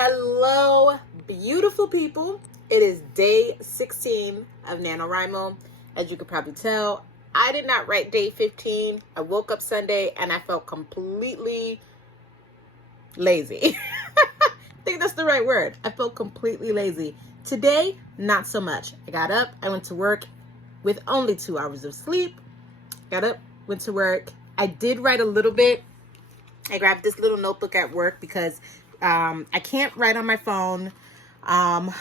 Hello, beautiful people. It is day 16 of NaNoWriMo. As you could probably tell, I did not write day 15. I woke up Sunday and I felt completely lazy. I think that's the right word. I felt completely lazy. Today, not so much. I got up, I went to work with only 2 hours of sleep. Got up, went to work. I did write a little bit. I grabbed this little notebook at work because I can't write on my phone.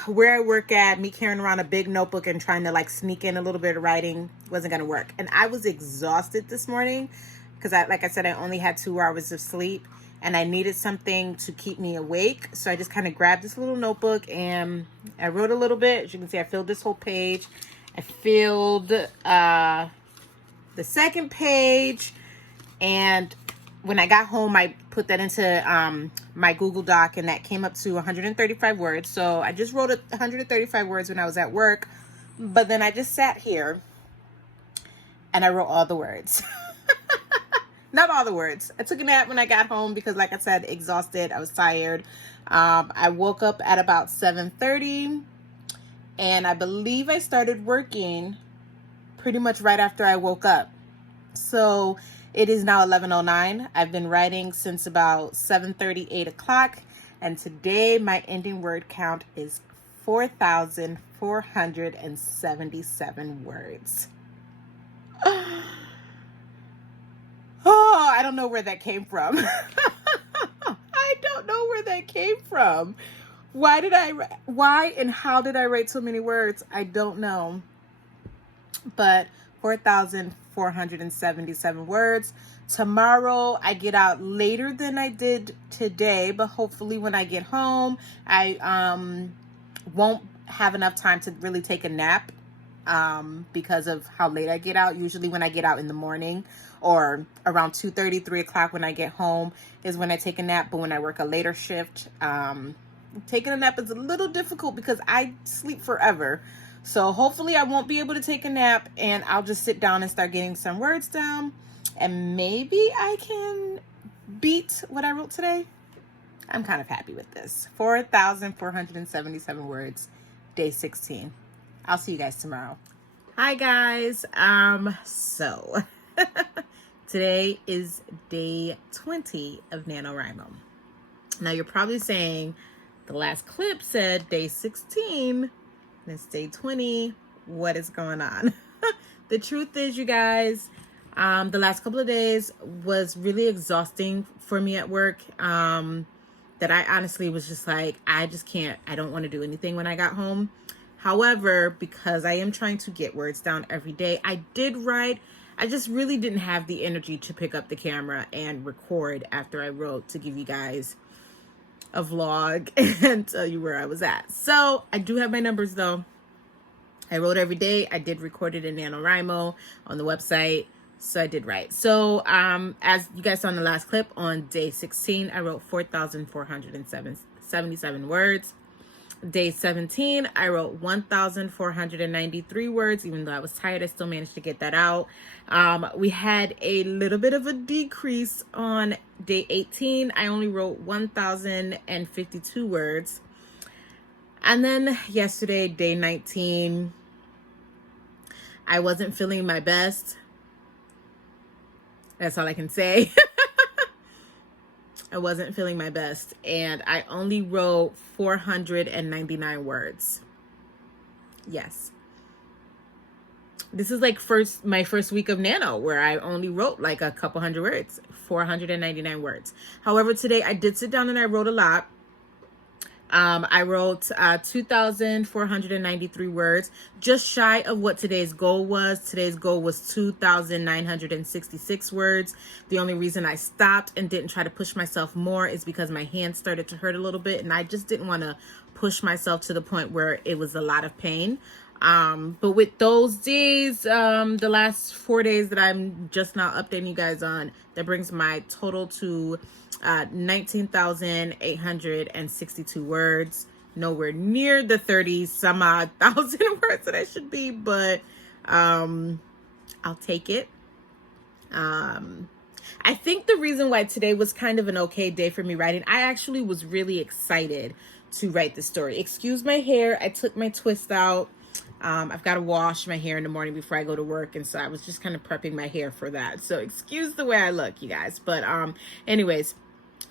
Where I work at, me carrying around a big notebook and trying to like sneak in a little bit of writing wasn't going to work. And I was exhausted this morning because like I said, I only had 2 hours of sleep and I needed something to keep me awake. So I just kind of grabbed this little notebook and I wrote a little bit. As you can see, I filled this whole page. I filled the second page, and when I got home, I put that into my Google Doc, and that came up to 135 words. So I just wrote 135 words when I was at work, but then I just sat here and I wrote all the words. Not all the words. I took a nap when I got home because, like I said, exhausted. I was tired. I woke up at about 7:30, and I believe I started working pretty much right after I woke up. So it is now 11:09. I've been writing since about 7:30, 8 o'clock. And today my ending word count is 4,477 words. Oh, I don't know where that came from. I don't know where that came from. Why and how did I write so many words? I don't know. But 4,477 words. Tomorrow I get out later than I did today, but hopefully when I get home, I won't have enough time to really take a nap because of how late I get out. Usually when I get out in the morning or around 2:30, 3 o'clock when I get home is when I take a nap. But when I work a later shift, taking a nap is a little difficult because I sleep forever. So hopefully I won't be able to take a nap and I'll just sit down and start getting some words down. And maybe I can beat what I wrote today. I'm kind of happy with this. 4,477 words, day 16. I'll see you guys tomorrow. Hi guys. So today is day 20 of NaNoWriMo. Now you're probably saying the last clip said day 16. It's day 20. What is going on? The truth is, you guys, the last couple of days was really exhausting for me at work. That I honestly was just like, I don't want to do anything when I got home. However, because I am trying to get words down every day, I did write. I just really didn't have the energy to pick up the camera and record after I wrote to give you guys a vlog and tell you where I was at. So I do have my numbers though. I wrote every day. I did record it in NaNoWriMo on the website. So I did write. So as you guys saw in the last clip, on day 16, I wrote 4,477 words. Day 17, I wrote 1,493 words. Even though I was tired, I still managed to get that out. We had a little bit of a decrease on day 18. I only wrote 1,052 words. And then yesterday, day 19, I wasn't feeling my best. That's all I can say. I wasn't feeling my best, and I only wrote 499 words. Yes. This is like my first week of Nano where I only wrote like a couple hundred words, 499 words. However, today I did sit down and I wrote a lot. I wrote 2,493 words, just shy of what today's goal was. Today's goal was 2,966 words. The only reason I stopped and didn't try to push myself more is because my hands started to hurt a little bit, and I just didn't want to push myself to the point where it was a lot of pain. But with those days, the last 4 days that I'm just now updating you guys on, that brings my total to 19,862 words. Nowhere near the 30 some odd thousand words that I should be, but I'll take it. I think the reason why today was kind of an okay day for me writing, I actually was really excited to write the story. Excuse my hair. I took my twist out. I've got to wash my hair in the morning before I go to work, and so I was just kind of prepping my hair for that. So excuse the way I look, you guys. But anyways,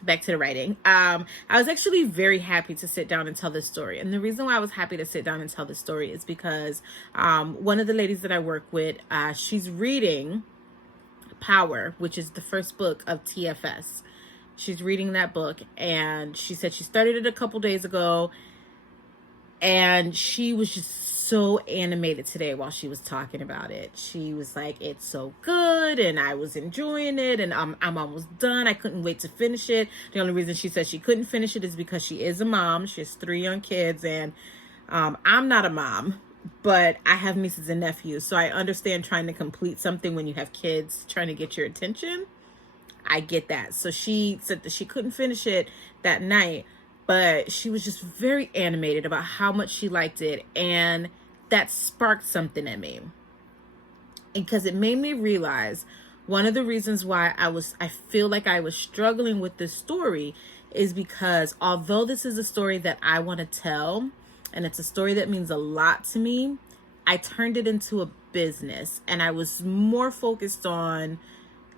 back to the writing. I was actually very happy to sit down and tell this story. And the reason why I was happy to sit down and tell this story is because one of the ladies that I work with, she's reading Power, which is the first book of TFS. She's reading that book, and she said she started it a couple days ago, and she was just so animated today while she was talking about it. She was like, it's so good, and I was enjoying it, and I'm almost done. I couldn't wait to finish it. The only reason she said she couldn't finish it is because she is a mom. She has 3 young kids, and I'm not a mom, but I have nieces and nephews, so I understand trying to complete something when you have kids trying to get your attention. I get that. So she said that she couldn't finish it that night, but she was just very animated about how much she liked it, and that sparked something in me. And because it made me realize one of the reasons why I feel like I was struggling with this story is because although this is a story that I want to tell, and it's a story that means a lot to me, I turned it into a business, and I was more focused on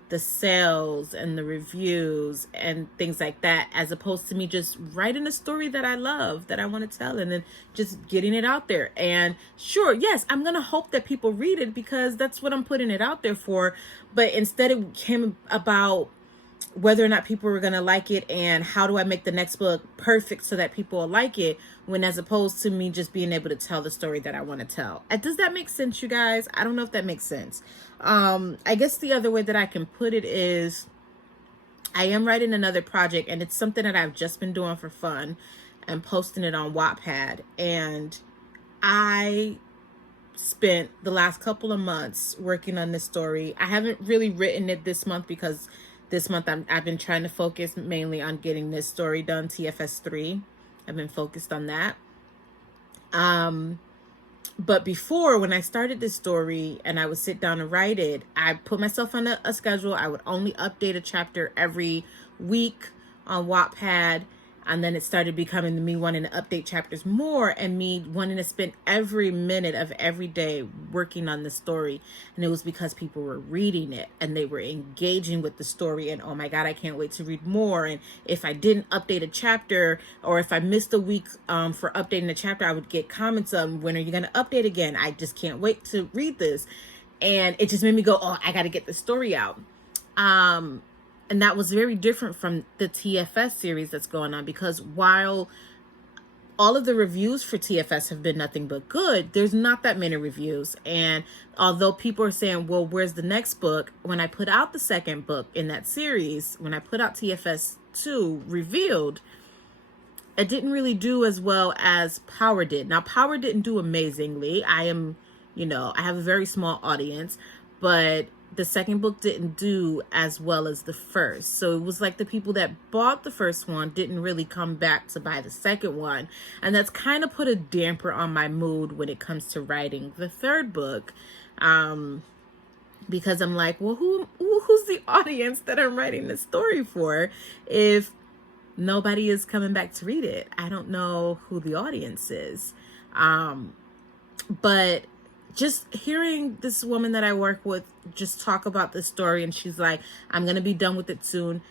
the sales and the reviews and things like that, as opposed to me just writing a story that I love, that I want to tell, and then just getting it out there. And sure, yes, I'm going to hope that people read it because that's what I'm putting it out there for. But instead it came about whether or not people were going to like it and how do I make the next book perfect so that people will like it, when as opposed to me just being able to tell the story that I want to tell. Does that make sense, you guys? I don't know if that makes sense. I guess the other way that I can put it is I am writing another project, and it's something that I've just been doing for fun and posting it on Wattpad. And I spent the last couple of months working on this story. I haven't really written it this month because this month I've been trying to focus mainly on getting this story done, TFS 3. I've been focused on that. But before, when I started this story and I would sit down and write it, I put myself on a schedule. I would only update a chapter every week on Wattpad. And then it started becoming me wanting to update chapters more and me wanting to spend every minute of every day working on the story. And it was because people were reading it and they were engaging with the story. And oh my God, I can't wait to read more. And if I didn't update a chapter, or if I missed a week for updating a chapter, I would get comments on, when are you going to update again? I just can't wait to read this. And it just made me go, oh, I got to get the story out. And that was very different from the TFS series that's going on, because while all of the reviews for TFS have been nothing but good, there's not that many reviews. And although people are saying, well, where's the next book? When I put out the second book in that series, when I put out TFS 2 Revealed, it didn't really do as well as Power did. Now, Power didn't do amazingly. I have a very small audience, but the second book didn't do as well as the first. So it was like the people that bought the first one didn't really come back to buy the second one. And that's kind of put a damper on my mood when it comes to writing the third book. Because I'm like, well, who's the audience that I'm writing this story for if nobody is coming back to read it? I don't know who the audience is. But just hearing this woman that I work with just talk about this story, and she's like, I'm going to be done with it soon.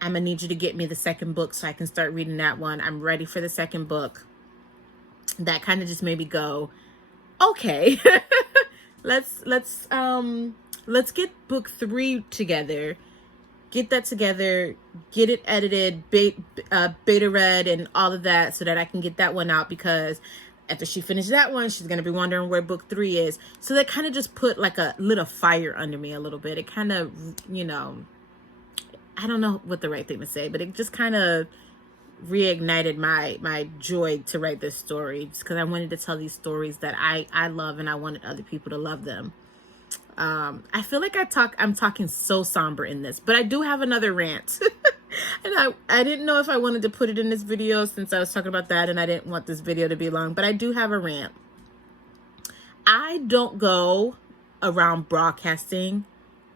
I'm going to need you to get me the second book so I can start reading that one. I'm ready for the second book. That kind of just made me go, okay, let's get book 3 together. Get that together, get it edited, beta read and all of that, so that I can get that one out, because after she finished that one, she's going to be wondering where book 3 is. So that kind of just put like a little fire under me a little bit. It kind of, I don't know what the right thing to say, but it just kind of reignited my joy to write this story, just because I wanted to tell these stories that I love, and I wanted other people to love them. I feel like I'm talking so somber in this, but I do have another rant. And I didn't know if I wanted to put it in this video, since I was talking about that and I didn't want this video to be long, but I do have a rant. I don't go around broadcasting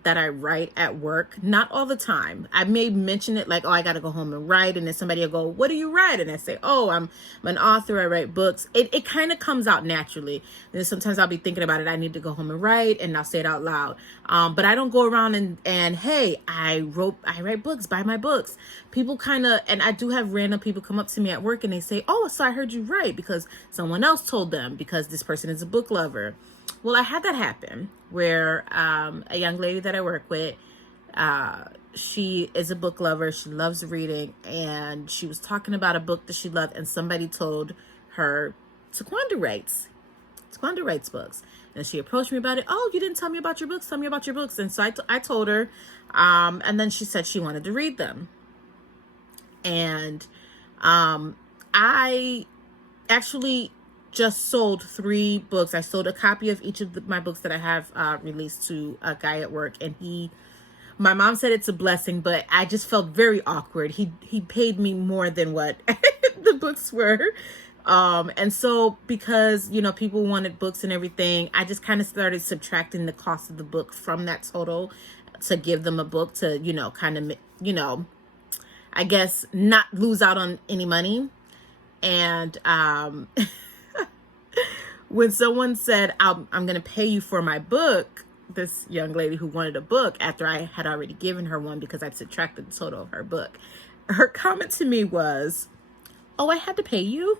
that I write at work. Not all the time. I may mention it like, oh, I got to go home and write. And then somebody will go, what do you write? And I say, oh, I'm an author. I write books. It kind of comes out naturally. And then sometimes I'll be thinking about it. I need to go home and write, and I'll say it out loud. But I don't go around and hey, I write books, buy my books. People kind of, and I do have random people come up to me at work and they say, oh, so I heard you write because someone else told them, because this person is a book lover. Well, I had that happen where a young lady that I work with, she is a book lover. She loves reading, and she was talking about a book that she loved, and somebody told her Taekwondo writes books. And she approached me about it. Oh, you didn't tell me about your books. Tell me about your books. And so I told her, and then she said she wanted to read them. And I actually just sold 3 books. I sold a copy of each of my books that I have released to a guy at work, and my mom said it's a blessing, but I just felt very awkward. He paid me more than what the books were. And so because, you know, people wanted books and everything, I just kind of started subtracting the cost of the book from that total to give them a book to, you know, kind of, you know, I guess not lose out on any money. And, when someone said, I'm going to pay you for my book, this young lady who wanted a book after I had already given her one because I'd subtracted the total of her book, her comment to me was, oh, I had to pay you?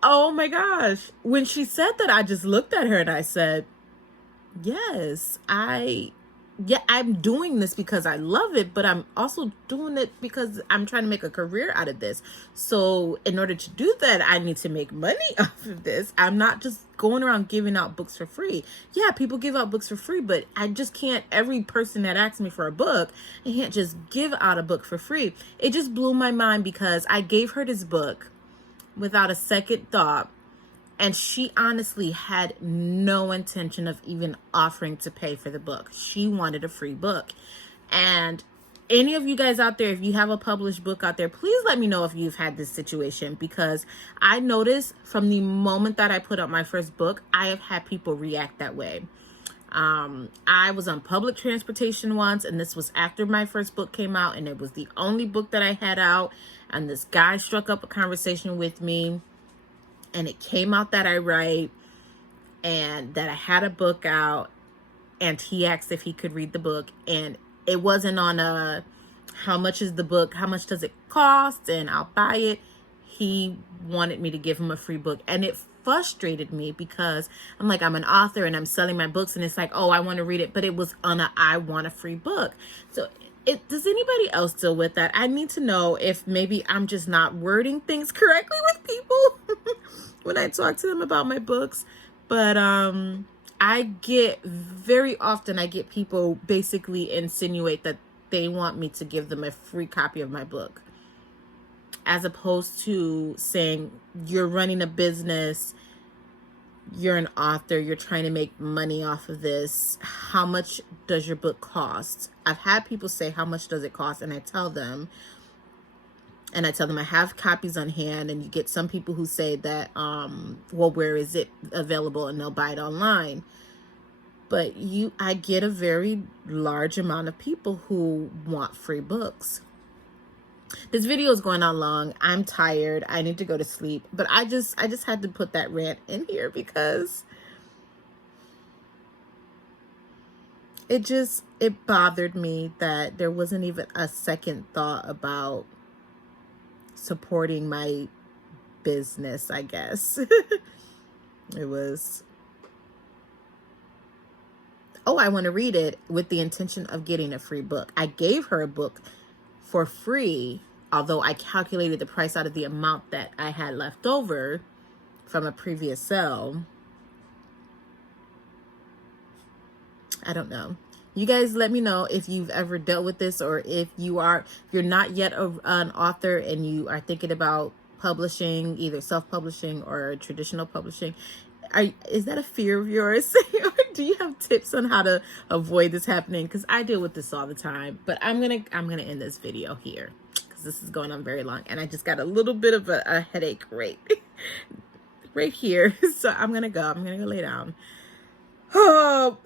Oh my gosh. When she said that, I just looked at her and I said, yes, I'm doing this because I love it, but I'm also doing it because I'm trying to make a career out of this. So in order to do that, I need to make money off of this. I'm not just going around giving out books for free. Yeah, people give out books for free, but I just can't, every person that asks me for a book, I can't just give out a book for free. It just blew my mind because I gave her this book without a second thought. And she honestly had no intention of even offering to pay for the book. She wanted a free book. And any of you guys out there, if you have a published book out there, please let me know if you've had this situation, because I noticed from the moment that I put up my first book, I have had people react that way. I was on public transportation once, and this was after my first book came out, and it was the only book that I had out. And this guy struck up a conversation with me. And it came out that I write and that I had a book out, and he asked if he could read the book. And it wasn't on how much is the book? How much does it cost? And I'll buy it. He wanted me to give him a free book. And it frustrated me because I'm like, I'm an author and I'm selling my books. And it's like, oh, I want to read it. But it was on I want a free book. So does anybody else deal with that? I need to know if maybe I'm just not wording things correctly with people when I talk to them about my books. But I get people basically insinuate that they want me to give them a free copy of my book, as opposed to saying, you're running a business, you're an author, you're trying to make money off of this. How much does your book cost? I've had people say, how much does it cost? And I tell them I have copies on hand. And you get some people who say that, well, where is it available? And they'll buy it online. But I get a very large amount of people who want free books. This video is going on long. I'm tired. I need to go to sleep. But I just had to put that rant in here because it bothered me that there wasn't even a second thought about supporting my business, I guess. It was, oh, I want to read it with the intention of getting a free book. I gave her a book for free, although I calculated the price out of the amount that I had left over from a previous sale. I don't know. You guys let me know if you've ever dealt with this, or if you're not yet an author and you are thinking about publishing, either self-publishing or traditional publishing. Is that a fear of yours? Or do you have tips on how to avoid this happening? Because I deal with this all the time. But I'm gonna end this video here because this is going on very long, and I just got a little bit of a headache. Right. right here. So I'm gonna go lay down. Oh,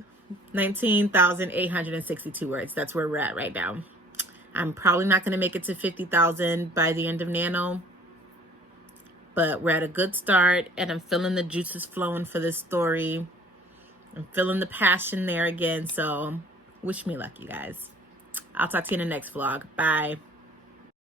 19,862 words. That's where we're at right now. I'm probably not gonna make it to 50,000 by the end of Nano, but we're at a good start, and I'm feeling the juices flowing for this story. I'm feeling the passion there again. So wish me luck, you guys. I'll talk to you in the next vlog. Bye.